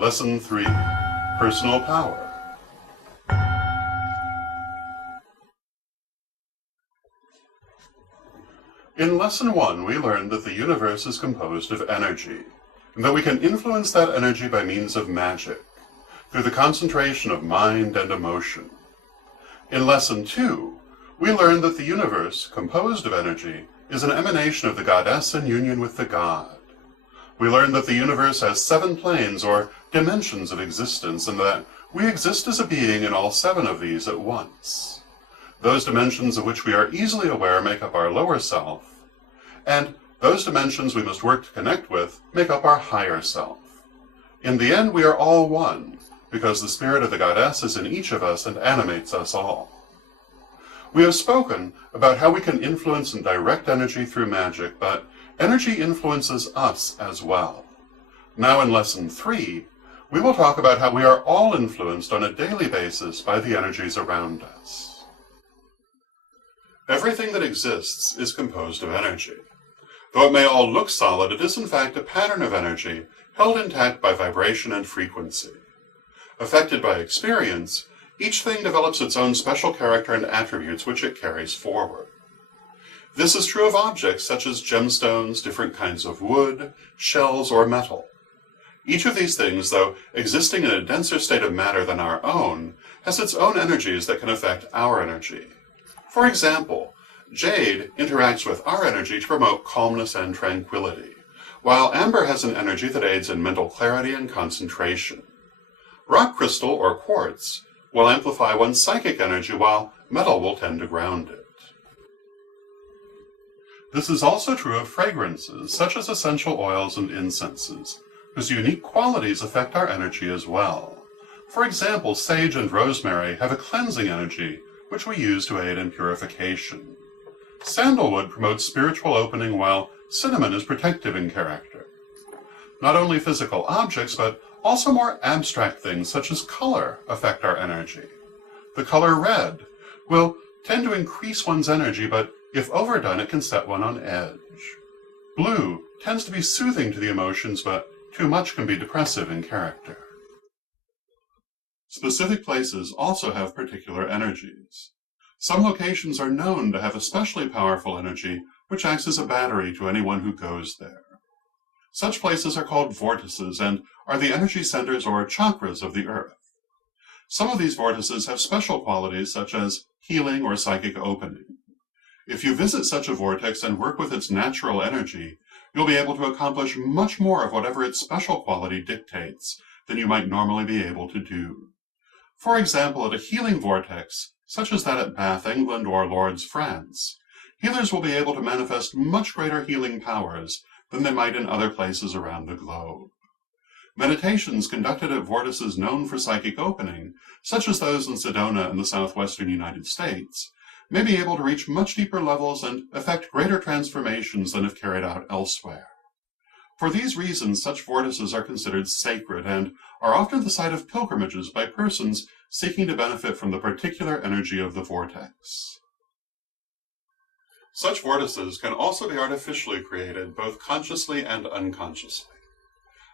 Lesson 3. Personal Power. In Lesson 1, we learned that the universe is composed of energy, and that we can influence that energy by means of magic, through the concentration of mind and emotion. In Lesson 2, we learned that the universe, composed of energy, is an emanation of the goddess in union with the god. We learned that the universe has 7 planes or dimensions of existence, and that we exist as a being in all 7 of these at once. Those dimensions of which we are easily aware make up our lower self, and those dimensions we must work to connect with make up our higher self. In the end, we are all one, because the spirit of the goddess is in each of us and animates us all. We have spoken about how we can influence and direct energy through magic, but energy influences us as well. Now in Lesson 3, we will talk about how we are all influenced on a daily basis by the energies around us. Everything that exists is composed of energy. Though it may all look solid, it is in fact a pattern of energy held intact by vibration and frequency. Affected by experience, each thing develops its own special character and attributes which it carries forward. This is true of objects such as gemstones, different kinds of wood, shells, or metal. Each of these things, though existing in a denser state of matter than our own, has its own energies that can affect our energy. For example, jade interacts with our energy to promote calmness and tranquility, while amber has an energy that aids in mental clarity and concentration. Rock crystal, or quartz, will amplify one's psychic energy, while metal will tend to ground it. This is also true of fragrances, such as essential oils and incenses, whose unique qualities affect our energy as well. For example, sage and rosemary have a cleansing energy, which we use to aid in purification. Sandalwood promotes spiritual opening, while cinnamon is protective in character. Not only physical objects, but also more abstract things such as color affect our energy. The color red will tend to increase one's energy, but if overdone, it can set one on edge. Blue tends to be soothing to the emotions, but too much can be depressive in character. Specific places also have particular energies. Some locations are known to have especially powerful energy, which acts as a battery to anyone who goes there. Such places are called vortices and are the energy centers or chakras of the earth. Some of these vortices have special qualities such as healing or psychic opening. If you visit such a vortex and work with its natural energy, you'll be able to accomplish much more of whatever its special quality dictates than you might normally be able to do. For example, at a healing vortex, such as that at Bath, England, or Lourdes, France, healers will be able to manifest much greater healing powers than they might in other places around the globe. Meditations conducted at vortices known for psychic opening, such as those in Sedona in the southwestern United States, may be able to reach much deeper levels and effect greater transformations than if carried out elsewhere. For these reasons, such vortices are considered sacred and are often the site of pilgrimages by persons seeking to benefit from the particular energy of the vortex. Such vortices can also be artificially created, both consciously and unconsciously.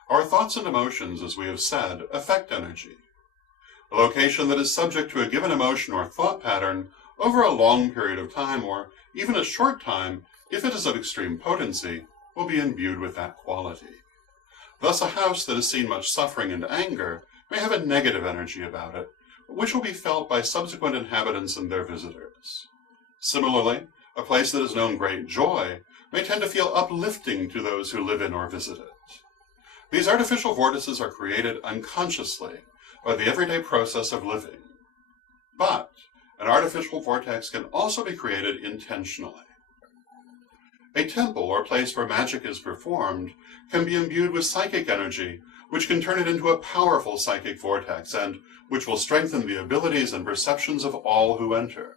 Our thoughts and emotions, as we have said, affect energy. A location that is subject to a given emotion or thought pattern over a long period of time, or even a short time, if it is of extreme potency, will be imbued with that quality. Thus, a house that has seen much suffering and anger may have a negative energy about it, which will be felt by subsequent inhabitants and their visitors. Similarly, a place that has known great joy may tend to feel uplifting to those who live in or visit it. These artificial vortices are created unconsciously by the everyday process of living. But an artificial vortex can also be created intentionally. A temple or place where magic is performed can be imbued with psychic energy, which can turn it into a powerful psychic vortex and which will strengthen the abilities and perceptions of all who enter.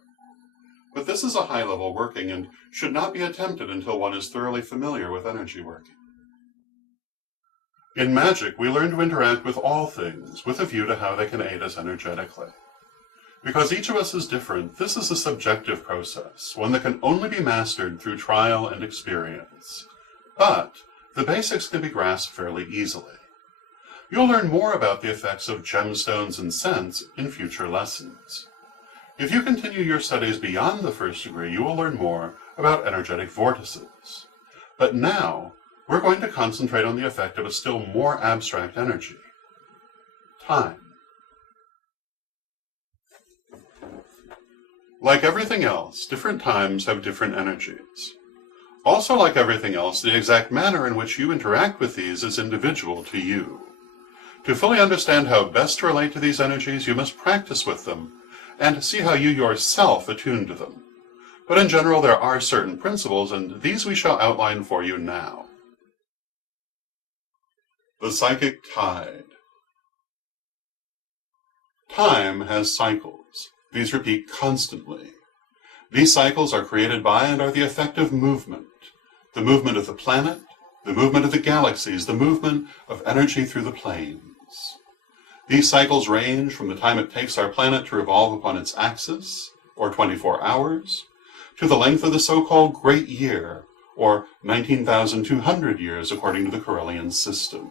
But this is a high-level working and should not be attempted until one is thoroughly familiar with energy working. In magic, we learn to interact with all things with a view to how they can aid us energetically. Because each of us is different, this is a subjective process, one that can only be mastered through trial and experience. But the basics can be grasped fairly easily. You'll learn more about the effects of gemstones and scents in future lessons. If you continue your studies beyond the first degree, you will learn more about energetic vortices. But now, we're going to concentrate on the effect of a still more abstract energy: time. Like everything else, different times have different energies. Also, like everything else, the exact manner in which you interact with these is individual to you. To fully understand how best to relate to these energies, you must practice with them and see how you yourself attune to them. But in general, there are certain principles, and these we shall outline for you now. The psychic tide. Time has cycles. These repeat constantly. These cycles are created by and are the effect of movement. The movement of the planet, the movement of the galaxies, the movement of energy through the planes. These cycles range from the time it takes our planet to revolve upon its axis, or 24 hours, to the length of the so-called Great Year, or 19,200 years according to the Corellian system.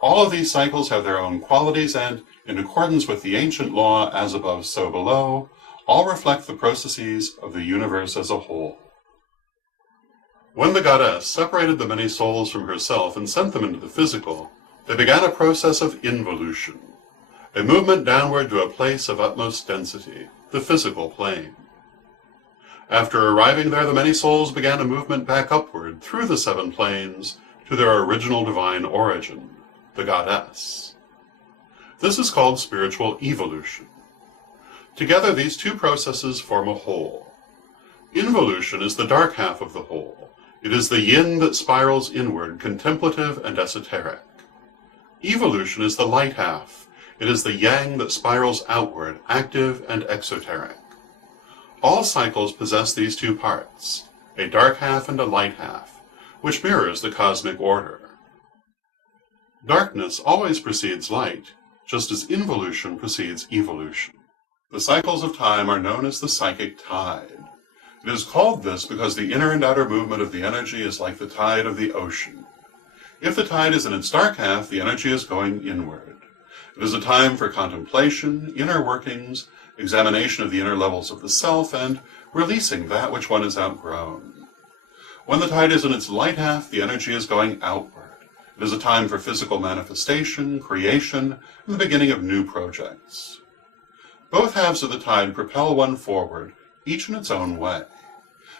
All of these cycles have their own qualities and, in accordance with the ancient law, as above so below, all reflect the processes of the universe as a whole. When the goddess separated the many souls from herself and sent them into the physical, they began a process of involution, a movement downward to a place of utmost density, the physical plane. After arriving there, the many souls began a movement back upward through the 7 planes to their original divine origin, the goddess. This is called spiritual evolution. Together, these two processes form a whole. Involution is the dark half of the whole. It is the yin that spirals inward, contemplative and esoteric. Evolution is the light half. It is the yang that spirals outward, active and exoteric. All cycles possess these two parts, a dark half and a light half, which mirrors the cosmic order. Darkness always precedes light, just as involution precedes evolution. The cycles of time are known as the psychic tide. It is called this because the inner and outer movement of the energy is like the tide of the ocean. If the tide is in its dark half, the energy is going inward. It is a time for contemplation, inner workings, examination of the inner levels of the self, and releasing that which one has outgrown. When the tide is in its light half, the energy is going outward. It is a time for physical manifestation, creation, and the beginning of new projects. Both halves of the tide propel one forward, each in its own way.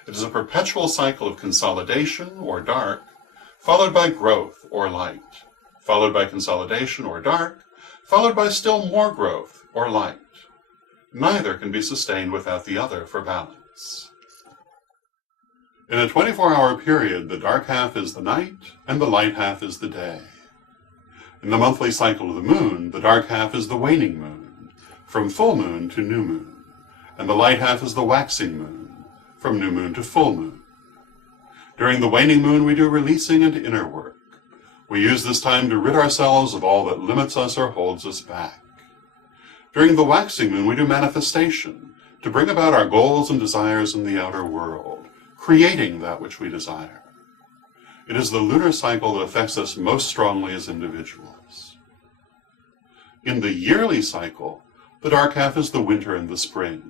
It is a perpetual cycle of consolidation, or dark, followed by growth, or light, followed by consolidation, or dark, followed by still more growth, or light. Neither can be sustained without the other for balance. In a 24-hour period, the dark half is the night, and the light half is the day. In the monthly cycle of the moon, the dark half is the waning moon, from full moon to new moon, and the light half is the waxing moon, from new moon to full moon. During the waning moon, we do releasing and inner work. We use this time to rid ourselves of all that limits us or holds us back. During the waxing moon, we do manifestation, to bring about our goals and desires in the outer world, creating that which we desire. It is the lunar cycle that affects us most strongly as individuals. In the yearly cycle, the dark half is the winter and the spring,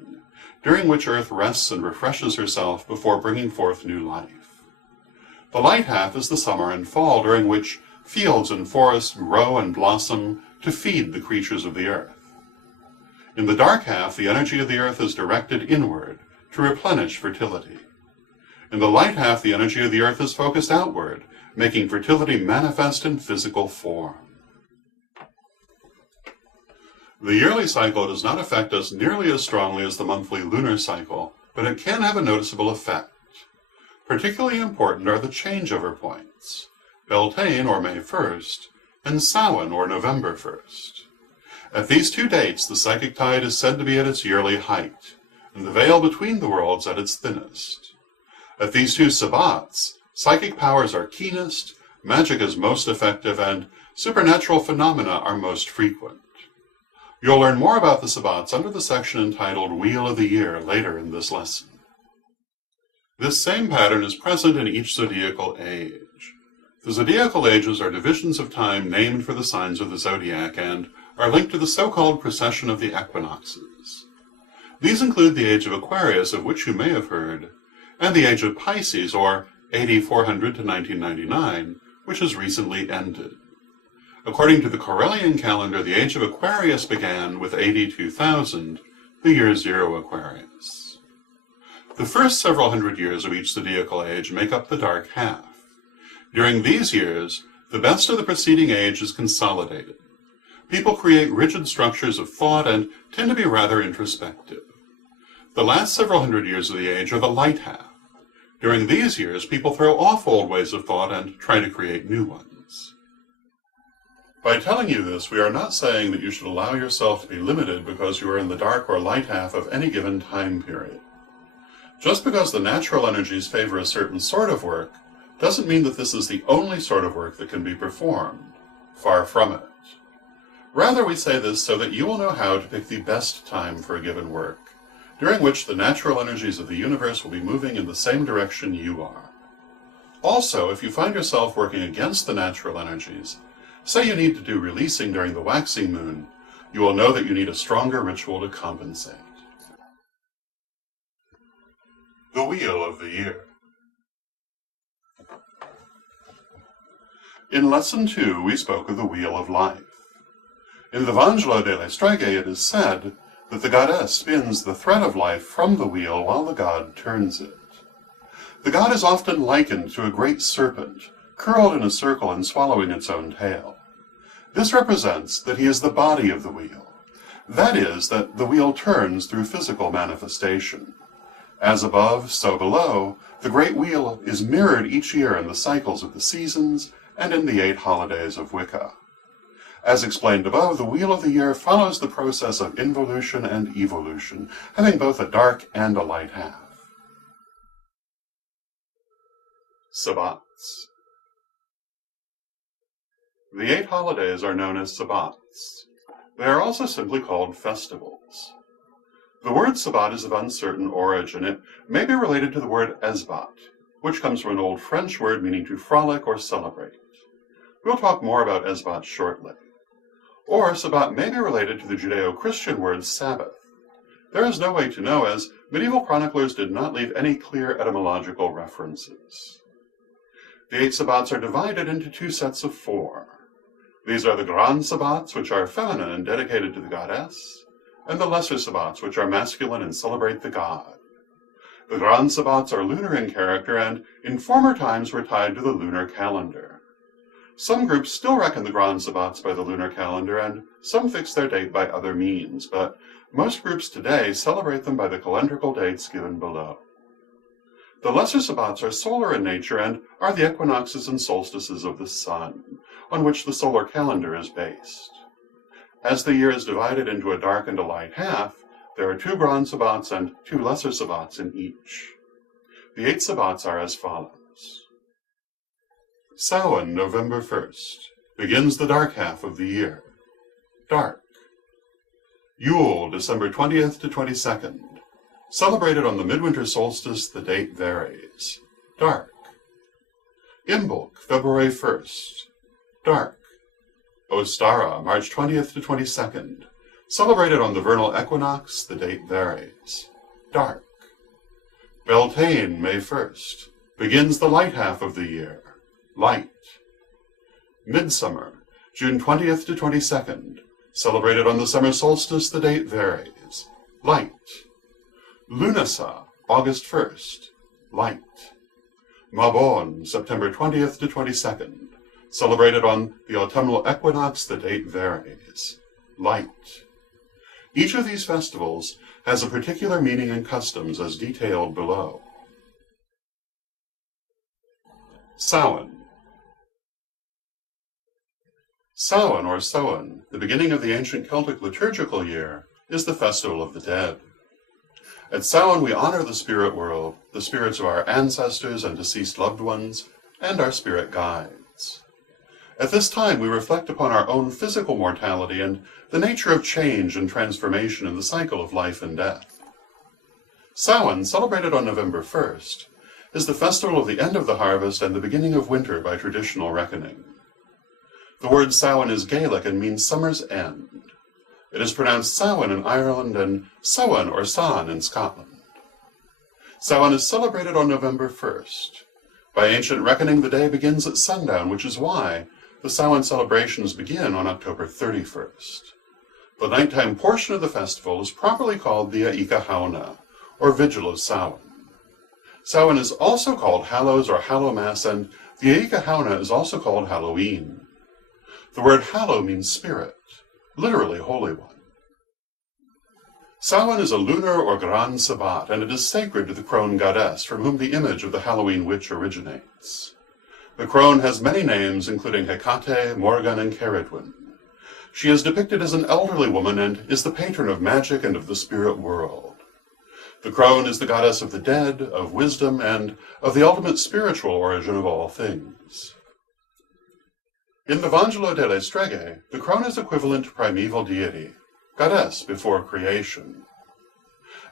during which Earth rests and refreshes herself before bringing forth new life. The light half is the summer and fall, during which fields and forests grow and blossom to feed the creatures of the earth. In the dark half, the energy of the earth is directed inward to replenish fertility. In the light half, the energy of the earth is focused outward, making fertility manifest in physical form. The yearly cycle does not affect us nearly as strongly as the monthly lunar cycle, but it can have a noticeable effect. Particularly important are the changeover points, Beltane, or May 1st, and Samhain, or November 1st. At these two dates, the psychic tide is said to be at its yearly height, and the veil between the worlds at its thinnest. At these two Esbats, psychic powers are keenest, magic is most effective, and supernatural phenomena are most frequent. You'll learn more about the Esbats under the section entitled Wheel of the Year later in this lesson. This same pattern is present in each zodiacal age. The zodiacal ages are divisions of time named for the signs of the zodiac and are linked to the so-called precession of the equinoxes. These include the age of Aquarius, of which you may have heard, and the age of Pisces, or AD 400 to 1999, which has recently ended. According to the Correllian calendar, the age of Aquarius began with AD 2000, the year zero Aquarius. The first several hundred years of each zodiacal age make up the dark half. During these years, the best of the preceding age is consolidated. People create rigid structures of thought and tend to be rather introspective. The last several hundred years of the age are the light half. During these years, people throw off old ways of thought and try to create new ones. By telling you this, we are not saying that you should allow yourself to be limited because you are in the dark or light half of any given time period. Just because the natural energies favor a certain sort of work doesn't mean that this is the only sort of work that can be performed. Far from it. Rather, we say this so that you will know how to pick the best time for a given work, during which the natural energies of the universe will be moving in the same direction you are. Also, if you find yourself working against the natural energies, say you need to do releasing during the waxing moon, you will know that you need a stronger ritual to compensate. The Wheel of the Year. In Lesson 2, we spoke of the Wheel of Life. In the Vangelo delle Streghe, it is said that the goddess spins the thread of life from the wheel while the god turns it. The god is often likened to a great serpent, curled in a circle and swallowing its own tail. This represents that he is the body of the wheel. That is, that the wheel turns through physical manifestation. As above, so below, the great wheel is mirrored each year in the cycles of the seasons and in the 8 holidays of Wicca. As explained above, the Wheel of the Year follows the process of involution and evolution, having both a dark and a light half. Sabbats. The 8 holidays are known as Sabbats. They are also simply called festivals. The word Sabbat is of uncertain origin. It may be related to the word Esbat, which comes from an old French word meaning to frolic or celebrate. We'll talk more about Esbat shortly. Or Sabbat may be related to the Judeo-Christian word Sabbath. There is no way to know, as medieval chroniclers did not leave any clear etymological references. The 8 Sabbats are divided into 2 sets of 4. These are the Grand Sabbats, which are feminine and dedicated to the goddess, and the Lesser Sabbats, which are masculine and celebrate the god. The Grand Sabbats are lunar in character and, in former times, were tied to the lunar calendar. Some groups still reckon the Grand Sabbats by the lunar calendar, and some fix their date by other means, but most groups today celebrate them by the calendrical dates given below. The Lesser Sabbats are solar in nature and are the equinoxes and solstices of the sun, on which the solar calendar is based. As the year is divided into a dark and a light half, there are 2 Grand Sabbats and 2 Lesser Sabbats in each. The 8 Sabbats are as follows. Samhain, November 1st, begins the dark half of the year. Dark. Yule, December 20th to 22nd. Celebrated on the midwinter solstice, the date varies. Dark. Imbolc, February 1st. Dark. Ostara, March 20th to 22nd. Celebrated on the vernal equinox, the date varies. Dark. Beltane, May 1st. Begins the light half of the year. Light. Midsummer, June 20th to 22nd. Celebrated on the summer solstice, the date varies. Light. Lunasa, August 1st. Light. Mabon, September 20th to 22nd. Celebrated on the autumnal equinox, the date varies. Light. Each of these festivals has a particular meaning and customs as detailed below. Samhain. Samhain, or Samhain, the beginning of the ancient Celtic liturgical year, is the festival of the dead. At Samhain we honor the spirit world, the spirits of our ancestors and deceased loved ones, and our spirit guides. At this time we reflect upon our own physical mortality and the nature of change and transformation in the cycle of life and death. Samhain, celebrated on November 1st, is the festival of the end of the harvest and the beginning of winter by traditional reckoning. The word Samhain is Gaelic and means summer's end. It is pronounced Samhain in Ireland and Samhain or San in Scotland. Samhain is celebrated on November 1st. By ancient reckoning, the day begins at sundown, which is why the Samhain celebrations begin on October 31st. The nighttime portion of the festival is properly called the Aika Hauna, or Vigil of Samhain. Samhain is also called Hallows or Hallowmass, and the Aika Hauna is also called Halloween. The word hallow means spirit, literally Holy One. Samhain is a lunar or Gran Sabbat, and it is sacred to the crone goddess, from whom the image of the Halloween witch originates. The crone has many names, including Hecate, Morgan, and Ceridwen. She is depicted as an elderly woman and is the patron of magic and of the spirit world. The crone is the goddess of the dead, of wisdom, and of the ultimate spiritual origin of all things. In the Vangelo delle Streghe, the crone is equivalent to primeval deity, goddess before creation.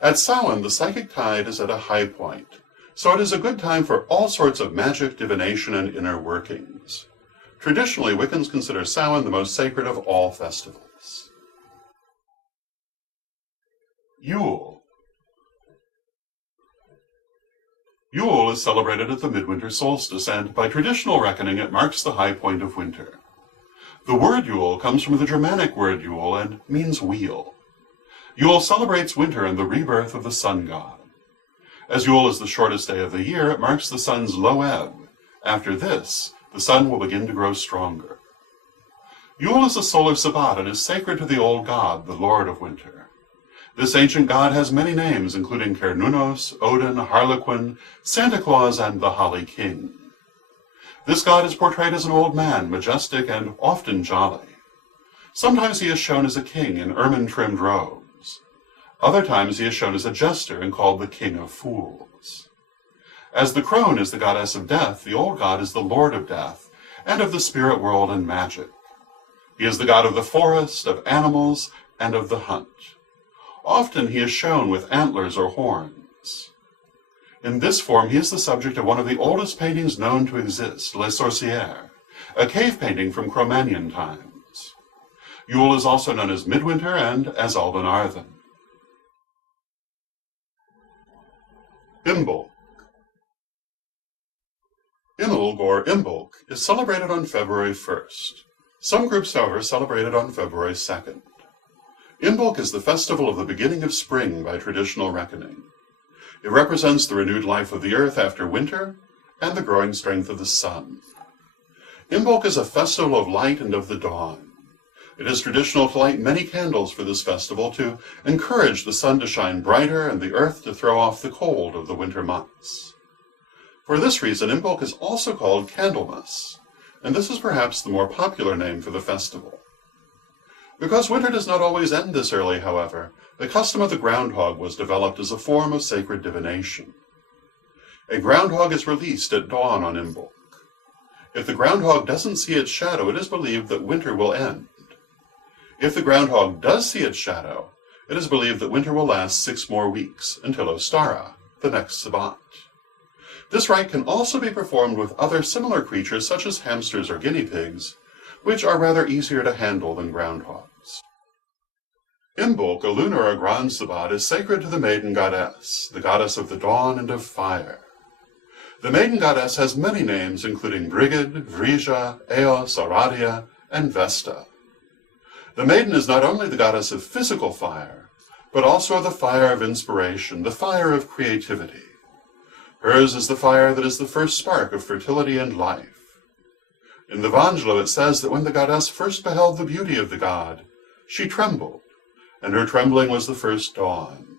At Samhain, the psychic tide is at a high point, so it is a good time for all sorts of magic, divination, and inner workings. Traditionally, Wiccans consider Samhain the most sacred of all festivals. Yule. Yule is celebrated at the midwinter solstice, and by traditional reckoning it marks the high point of winter. The word Yule comes from the Germanic word Yule and means wheel. Yule celebrates winter and the rebirth of the sun god. As Yule is the shortest day of the year, it marks the sun's low ebb. After this, the sun will begin to grow stronger. Yule is a solar Sabbat and is sacred to the old god, the lord of winter. This ancient god has many names, including Cernunnos, Odin, Harlequin, Santa Claus, and the Holly King. This god is portrayed as an old man, majestic and often jolly. Sometimes he is shown as a king in ermine-trimmed robes. Other times he is shown as a jester and called the King of Fools. As the crone is the goddess of death, the old god is the lord of death and of the spirit world and magic. He is the god of the forest, of animals, and of the hunt. Often he is shown with antlers or horns. In this form, he is the subject of one of the oldest paintings known to exist, Les Sorcières, a cave painting from Cro-Magnon times. Yule is also known as Midwinter and as Alban Arthen. Imbolc. Imbolc, or Imbolc, is celebrated on February 1st. Some groups, however, celebrate it on February 2nd. Imbolc is the festival of the beginning of spring by traditional reckoning. It represents the renewed life of the earth after winter and the growing strength of the sun. Imbolc is a festival of light and of the dawn. It is traditional to light many candles for this festival to encourage the sun to shine brighter and the earth to throw off the cold of the winter months. For this reason, Imbolc is also called Candlemas, and this is perhaps the more popular name for the festival. Because winter does not always end this early, however, the custom of the groundhog was developed as a form of sacred divination. A groundhog is released at dawn on Imbolc. If the groundhog doesn't see its shadow, it is believed that winter will end. If the groundhog does see its shadow, it is believed that winter will last 6 more weeks, until Ostara, the next Sabbat. This rite can also be performed with other similar creatures such as hamsters or guinea pigs, which are rather easier to handle than groundhogs. Imbolc, a lunar or Gran Sabbat, is sacred to the maiden goddess, the goddess of the dawn and of fire. The maiden goddess has many names, including Brigid, Vrija, Eos, Aradia, and Vesta. The maiden is not only the goddess of physical fire, but also the fire of inspiration, the fire of creativity. Hers is the fire that is the first spark of fertility and life. In the Vangelo it says that when the goddess first beheld the beauty of the god, she trembled, and her trembling was the first dawn.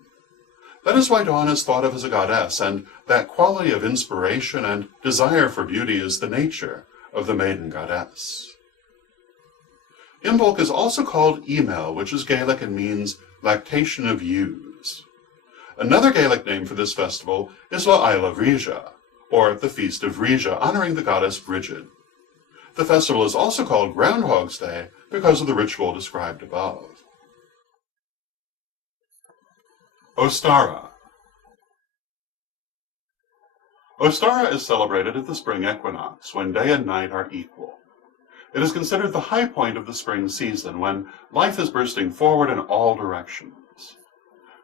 That is why dawn is thought of as a goddess, and that quality of inspiration and desire for beauty is the nature of the maiden goddess. Imbolc is also called Emel, which is Gaelic and means lactation of ewes. Another Gaelic name for this festival is La Isla Vrija, or the Feast of Vrija, honoring the goddess Brigid. The festival is also called Groundhog's Day because of the ritual described above. Ostara. Ostara is celebrated at the spring equinox, when day and night are equal. It is considered the high point of the spring season, when life is bursting forward in all directions.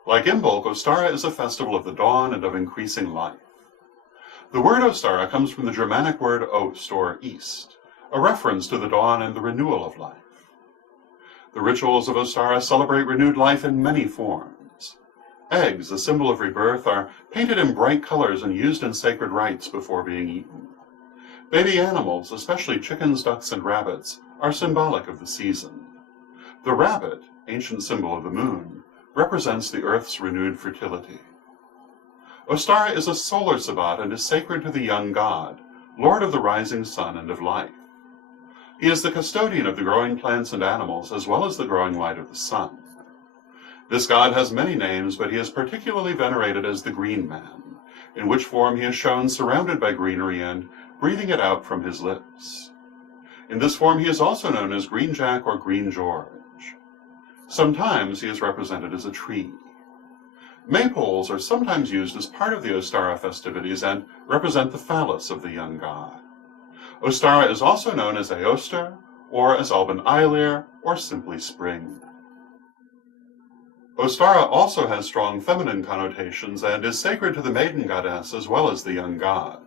Like Imbolc, Ostara is a festival of the dawn and of increasing life. The word Ostara comes from the Germanic word ost, or east, a reference to the dawn and the renewal of life. The rituals of Ostara celebrate renewed life in many forms. Eggs, a symbol of rebirth, are painted in bright colors and used in sacred rites before being eaten. Baby animals, especially chickens, ducks, and rabbits, are symbolic of the season. The rabbit, ancient symbol of the moon, represents the earth's renewed fertility. Ostara is a solar Sabbat and is sacred to the young god, lord of the rising sun and of life. He is the custodian of the growing plants and animals, as well as the growing light of the sun. This god has many names, but he is particularly venerated as the Green Man, in which form he is shown surrounded by greenery and breathing it out from his lips. In this form he is also known as Green Jack or Green George. Sometimes he is represented as a tree. Maypoles are sometimes used as part of the Ostara festivities and represent the phallus of the young god. Ostara is also known as Eoster, or as Alban Eilir, or simply spring. Ostara also has strong feminine connotations and is sacred to the maiden goddess as well as the young god.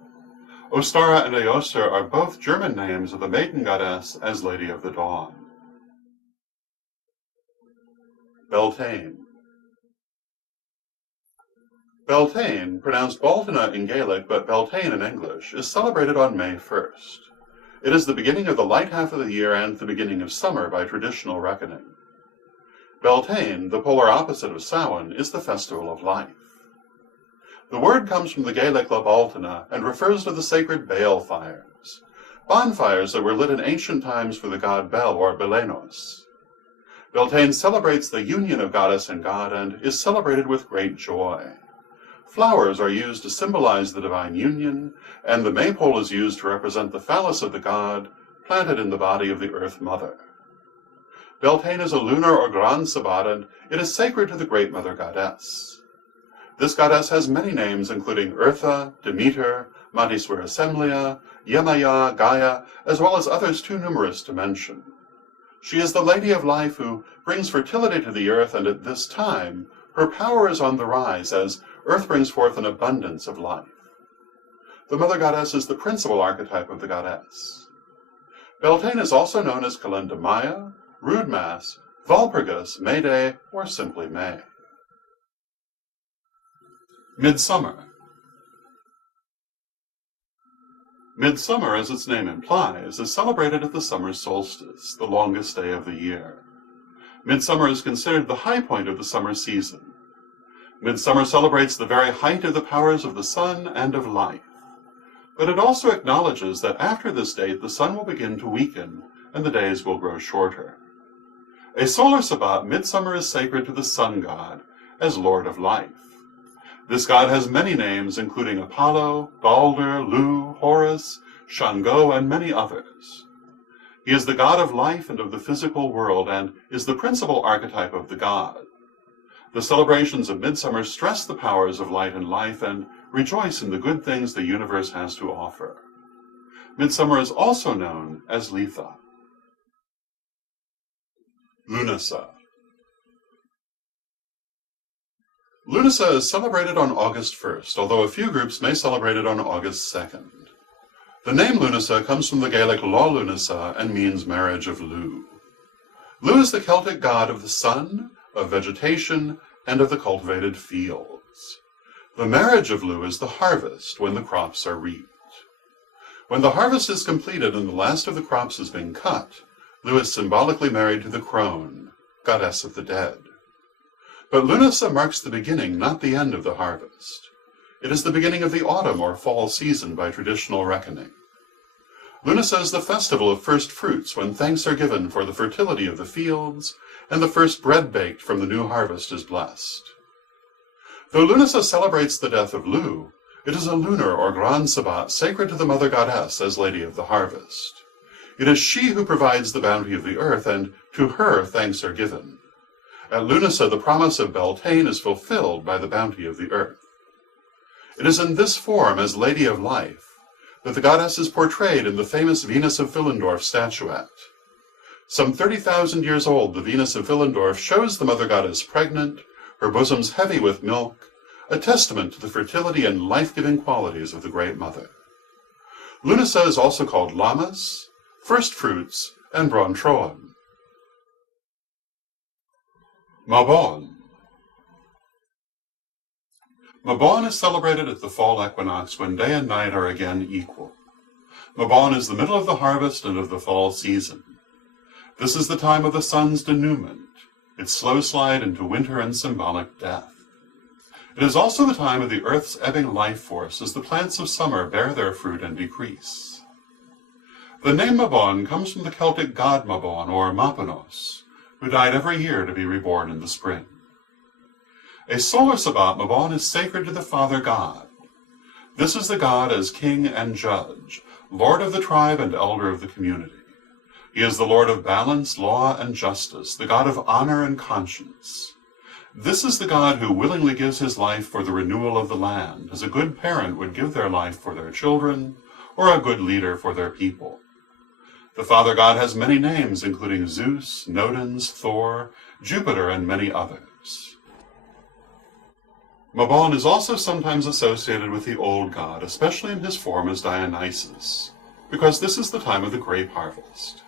Ostara and Eoster are both German names of the maiden goddess as Lady of the Dawn. Beltane. Beltane, pronounced Baltina in Gaelic but Beltane in English, is celebrated on May 1st. It is the beginning of the light half of the year and the beginning of summer by traditional reckoning. Beltane, the polar opposite of Samhain, is the festival of life. The word comes from the Gaelic La Baltina and refers to the sacred Baal fires, bonfires that were lit in ancient times for the god Bel or Belenos. Beltane celebrates the union of goddess and god and is celebrated with great joy. Flowers are used to symbolize the divine union, and the maypole is used to represent the phallus of the god, planted in the body of the Earth Mother. Beltane is a lunar or Gran Sabbat, and it is sacred to the Great Mother Goddess. This goddess has many names, including Eartha, Demeter, Matiswer Assemblia, Yemaya, Gaia, as well as others too numerous to mention. She is the Lady of Life who brings fertility to the earth, and at this time, her power is on the rise as Earth brings forth an abundance of life. The Mother Goddess is the principal archetype of the goddess. Beltane is also known as Kalenda Maya, Rudmas, Valpurgis, May Day, or simply May. Midsummer. Midsummer, as its name implies, is celebrated at the summer solstice, the longest day of the year. Midsummer is considered the high point of the summer season. Midsummer celebrates the very height of the powers of the sun and of life. But it also acknowledges that after this date the sun will begin to weaken and the days will grow shorter. A solar Sabbat, midsummer is sacred to the sun god, as Lord of Life. This god has many names, including Apollo, Balder, Lu, Horus, Shango, and many others. He is the god of life and of the physical world, and is the principal archetype of the god. The celebrations of midsummer stress the powers of light and life, and rejoice in the good things the universe has to offer. Midsummer is also known as Litha. Lunasa. Lunasa is celebrated on August 1st, although a few groups may celebrate it on August 2nd. The name Lunasa comes from the Gaelic Lá Lunasa and means marriage of Lu. Lu is the Celtic god of the sun, of vegetation, and of the cultivated fields. The marriage of Lu is the harvest, when the crops are reaped. When the harvest is completed and the last of the crops has been cut, Lu is symbolically married to the crone, goddess of the dead. But Lunasa marks the beginning, not the end of the harvest. It is the beginning of the autumn or fall season by traditional reckoning. Lunasa is the festival of first fruits, when thanks are given for the fertility of the fields, and the first bread baked from the new harvest is blessed. Though Lunasa celebrates the death of Lu, it is a lunar or Gran Sabbat sacred to the Mother Goddess as Lady of the Harvest. It is she who provides the bounty of the earth, and to her thanks are given. At Lunasa, the promise of Beltane is fulfilled by the bounty of the earth. It is in this form, as Lady of Life, that the goddess is portrayed in the famous Venus of Willendorf statuette. Some 30,000 years old, the Venus of Willendorf shows the mother goddess pregnant, her bosoms heavy with milk, a testament to the fertility and life-giving qualities of the Great Mother. Lunasa is also called Lammas, First Fruits, and Brauntroen. Mabon. Mabon is celebrated at the fall equinox when day and night are again equal. Mabon is the middle of the harvest and of the fall season. This is the time of the sun's denouement, its slow slide into winter and symbolic death. It is also the time of the earth's ebbing life force as the plants of summer bear their fruit and decrease. The name Mabon comes from the Celtic god Mabon, or Mapanos, who died every year to be reborn in the spring. A solar Sabbat, Mabon is sacred to the Father God. This is the god as king and judge, lord of the tribe and elder of the community. He is the lord of balance, law, and justice, the god of honor and conscience. This is the God who willingly gives his life for the renewal of the land, as a good parent would give their life for their children, or a good leader for their people. The Father God has many names, including Zeus, Nodens, Thor, Jupiter, and many others. Mabon is also sometimes associated with the old god, especially in his form as Dionysus, because this is the time of the grape harvest.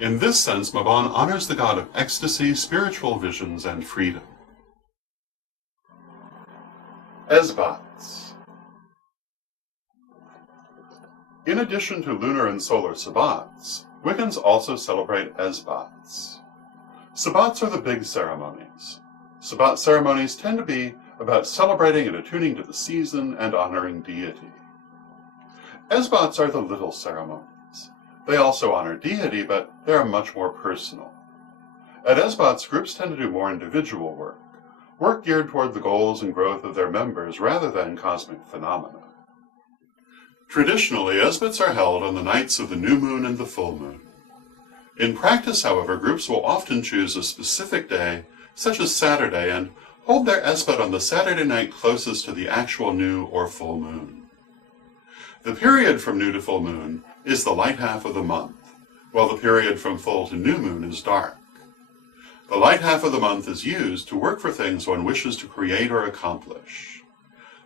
In this sense, Mabon honors the god of ecstasy, spiritual visions, and freedom. Esbats. In addition to lunar and solar Sabbats, Wiccans also celebrate Esbats. Sabbats are the big ceremonies. Sabbat ceremonies tend to be about celebrating and attuning to the season and honoring deity. Esbats are the little ceremonies. They also honor deity, but they are much more personal. At Esbats, groups tend to do more individual work geared toward the goals and growth of their members rather than cosmic phenomena. Traditionally, Esbats are held on the nights of the new moon and the full moon. In practice, however, groups will often choose a specific day, such as Saturday, and hold their Esbat on the Saturday night closest to the actual new or full moon. The period from new to full moon is the light half of the month, while the period from full to new moon is dark. The light half of the month is used to work for things one wishes to create or accomplish.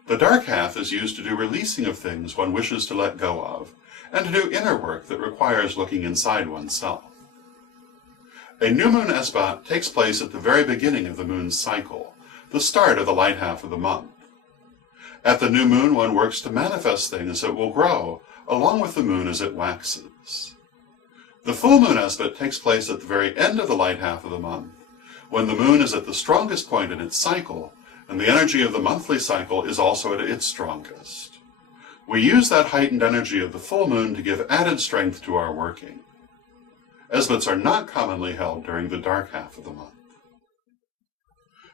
The dark half is used to do releasing of things one wishes to let go of, and to do inner work that requires looking inside oneself. A new moon Esbat takes place at the very beginning of the moon's cycle, the start of the light half of the month. At the new moon, one works to manifest things that will grow along with the moon as it waxes. The full moon Esbat takes place at the very end of the light half of the month, when the moon is at the strongest point in its cycle, and the energy of the monthly cycle is also at its strongest. We use that heightened energy of the full moon to give added strength to our working. Esbats are not commonly held during the dark half of the month.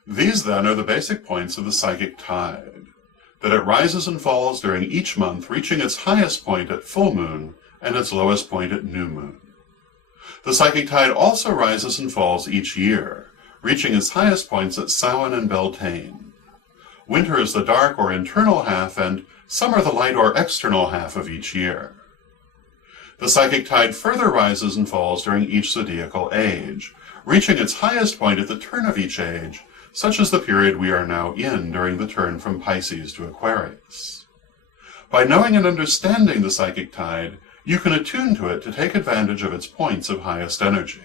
These, then, are the basic points of the psychic tide, that it rises and falls during each month, reaching its highest point at full moon and its lowest point at new moon. The psychic tide also rises and falls each year, reaching its highest points at Samhain and Beltane. Winter is the dark or internal half, and summer the light or external half of each year. The psychic tide further rises and falls during each zodiacal age, reaching its highest point at the turn of each age, such as the period we are now in during the turn from Pisces to Aquarius. By knowing and understanding the psychic tide, you can attune to it to take advantage of its points of highest energy.